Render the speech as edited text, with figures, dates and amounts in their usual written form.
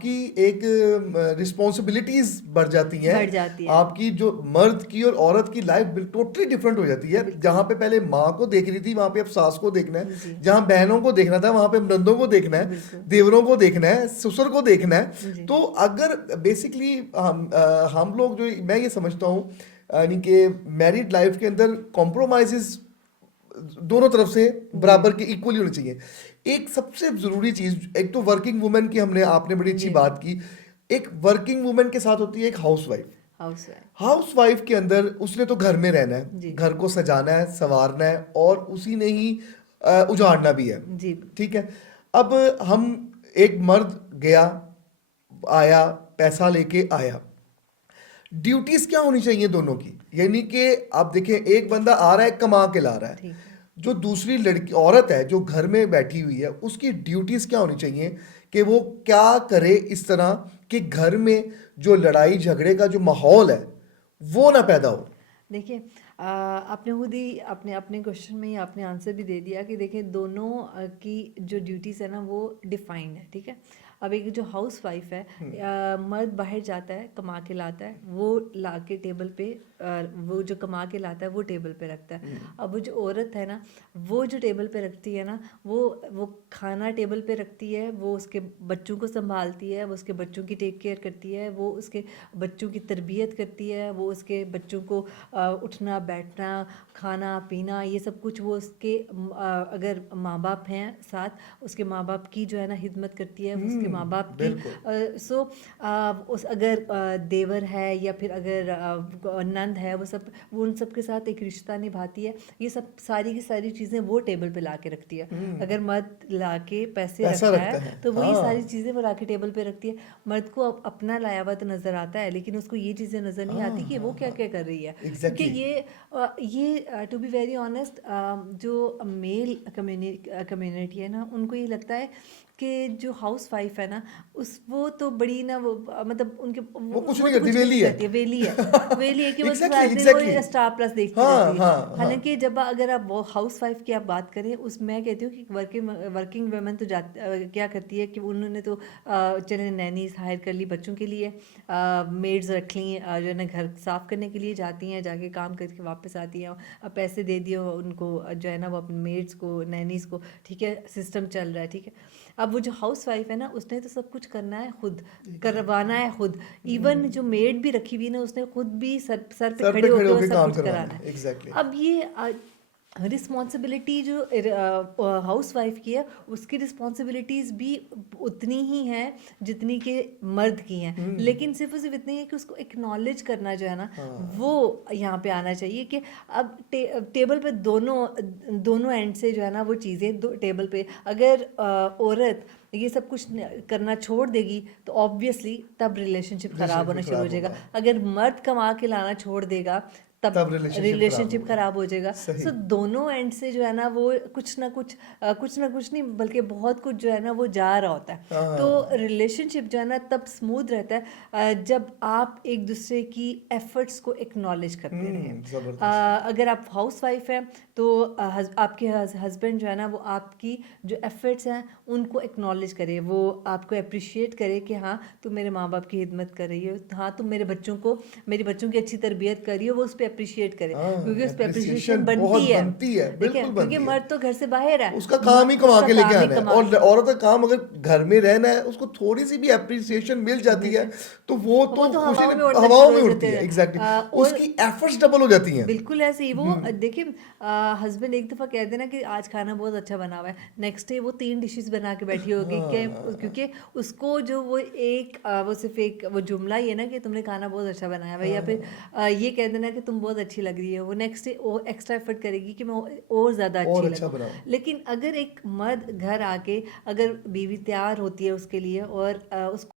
आपकी एक रिस्पॉन्सिबिलिटीज बढ़ जाती हैं। बढ़ जाती है। आपकी जो मर्द की और औरत की लाइफ टोटली डिफरेंट हो जाती है। बिल्कुल। जहाँ पे पहले माँ को देख रही थी वहाँ पे अब सास को देखना है, जी। जहाँ बहनों को देखना था वहाँ पे अब नंदों को देखना है, बिल्कुल। देवरों को देखना है, ससुर को देखना है। जी। तो अगर बेसिकली हम लोग जो, मैं ये समझता हूँ यानी कि मैरिड लाइफ के अंदर कॉम्प्रोमाइजेस दोनों तरफ से बराबर के इक्वली होनी चाहिए। एक सबसे जरूरी चीज, एक तो वर्किंग वुमेन की हमने आपने बड़ी अच्छी जी। बात की। एक वर्किंग वुमेन के साथ होती है एक हाउसवाइफ। House wife. हाउसवाइफ के अंदर उसने तो घर में रहना जी। है, घर को सजाना है, संवारना है और उसी ने ही उजाड़ना भी है। जी। ठीक है। अब हम, एक मर्द गया, आया, पैसा लेके आया, ड्यूटीज क्या होनी चाहिए दोनों की? यानी कि आप देखें, एक बंदा आ रहा है, कमा के ला रहा है, ठीक है। जो दूसरी लड़की औरत है जो घर में बैठी हुई है, उसकी ड्यूटीज क्या होनी चाहिए कि वो क्या करे इस तरह कि घर में जो लड़ाई झगड़े का जो माहौल है वो ना पैदा हो। देखिए, आपने खुद ही अपने अपने क्वेश्चन में ही आपने आंसर भी दे दिया कि देखिए दोनों की जो ड्यूटीज़ है ना वो डिफाइंड है। ठीक है। अब एक जो हाउस वाइफ है, मर्द बाहर जाता है, कमा के लाता है, वो ला के टेबल पे, वो जो कमा के लाता है वो टेबल पे रखता है। अब वो जो औरत है ना, वो जो टेबल पे रखती है ना, वो खाना टेबल पे रखती है, वो उसके बच्चों को संभालती है, वो उसके बच्चों की टेक केयर करती है, वो उसके बच्चों की तरबियत करती है, वो उसके बच्चों को उठना बैठना खाना पीना ये सब कुछ वो उसके अगर माँ बाप हैं साथ, उसके माँ बाप की जो है ना हिदमत करती है, उसके माँ बाप की। बिल्कुल। सो उस अगर देवर है या फिर अगर नंद है, वो उन सब के साथ एक रिश्ता निभाती है। ये सब सारी की सारी चीज़ें वो टेबल पे ला के रखती है। अगर मर्द ला के पैसे पैसा रखता रखता है है, तो वो ये सारी हाँ चीज़ें वो ला के टेबल पे रखती है। मर्द को अपना लाया हुआ तो नज़र आता है, लेकिन उसको ये चीज़ें नज़र नहीं हाँ आती कि वो हाँ क्या हाँ, क्या कर रही है। क्योंकि एग्जैक्टली। ये टू बी वेरी ऑनेस्ट, जो मेल कम्युनिटी है ना, उनको ये लगता है कि जो हाउस वाइफ है ना, वो तो बड़ी ना वो मतलब वो कुछ वो नहीं तो करती, कुछ भी वेली नहीं है। करती है, वेली है। वेली है कि वो तो एग्जैक्टली सारा दिन एग्जैक्टली। वो स्टार प्लस देखती हाँ रहती है। हाँ हाँ। हालांकि जब अगर आप वो हाउस वाइफ की आप बात करें, उस मैं कहती हूँ कि वर्किंग वुमेन तो क्या करती है कि उन्होंने तो चले नैनीज हायर कर ली बच्चों के लिए, मेड्स रख ली, जो है ना घर साफ करने के लिए जाती हैं, जाके काम करके वापस आती हैं, पैसे दे दिए उनको जो है ना वो अपने मेड्स को नैनीज को। ठीक है, सिस्टम चल रहा है। ठीक है। अब वो जो हाउस वाइफ है ना, उसने तो सब कुछ करना है खुद, करवाना है खुद। इवन जो मेड भी रखी हुई है ना, उसने खुद भी सर पे सर खड़े पे खड़े होकर वो होके सब काम कुछ करवाना कराना है, है। एग्जैक्टली। अब ये रिस्पॉन्सिबिलिटी जो हाउस वाइफ की है, उसकी रिस्पॉन्सिबिलिटीज़ भी उतनी ही हैं जितनी कि मर्द की हैं, लेकिन सिर्फ और सिर्फ इतनी है कि उसको एक्नॉलेज करना जो है ना, हाँ वो यहाँ पे आना चाहिए कि अब टेबल पे दोनों एंड से जो है ना वो चीज़ें टेबल पे, अगर औरत ये सब कुछ करना छोड़ देगी तो ऑब्वियसली तब रिलेशनशिप ख़राब होना रिलेशनशिप शुरू हो खराब जाएगा। होगा, अगर मर्द कमा के लाना छोड़ देगा तब तब रिलेशनशिप खराब रिलेशनशिप होगा। खराब हो जाएगा। सही। सो दोनों एंड से जो है ना वो कुछ ना कुछ नहीं, बल्कि बहुत कुछ जो है ना वो जा रहा होता है। तो हाँ। रिलेशनशिप जो है ना तब स्मूथ रहता है, जब आप एक दूसरे की एफर्ट्स को एक्नॉलेज करते रहें। जबरदस्त। अगर आप हाउस वाइफ हैं तो आपके हस्बैंड जो है ना वो आपकी जो एफर्ट्स हैं उनको एक्नॉलेज करे, वो आपको अप्रिशिएट करे कि हाँ तुम मेरे माँ बाप की हिदमत कर रही हो, हाँ तुम मेरे बच्चों की अच्छी तरबियत कर रही हो, वो उस पर अप्रिशिएट करे, हाँ, क्योंकि उस पर अप्रिशिएशन एप्रिसिएशन बनती बहुत है। बनती है, देखिए, बिल्कुल क्योंकि बनती है। मर्द तो घर से बाहर है, उसका काम ही कमा उसका के लेके काम ही आना है, कमा। और औरत का काम अगर घर में रहना है, उसको थोड़ी सी भी एप्रिसिएशन मिल जाती है मिलता तो वो वो तो तो खुशी हवाओं ने में उड़ना हवाओं शुरू में हो उड़ती जाते है, हैं। एग्जैक्टली। और उसकी एफर्ट्स डबल हो जाती हैं। बिल्कुल ऐसे ही वो देखिए, हस्बैंड एक दफ़ा कह देना कि आज खाना बहुत अच्छा बना हुआ है, नेक्स्ट डे वो 3 डिशेस बना के बैठी होगी कि हाँ क्योंकि उसको जो वो वो सिर्फ एक वो जुमला ही है ना कि तुमने खाना बहुत अच्छा बनाया हुआ है, या फिर हाँ, ये कह देना कि तुम बहुत अच्छी लग रही है, वो नेक्स्ट डे वो एक्स्ट्रा एफर्ट करेगी कि मैं और ज़्यादा और अच्छी अच्छा लगूँ। बनाओ। लेकिन अगर एक मर्द घर आके, अगर बीवी तैयार होती है उसके लिए और उसको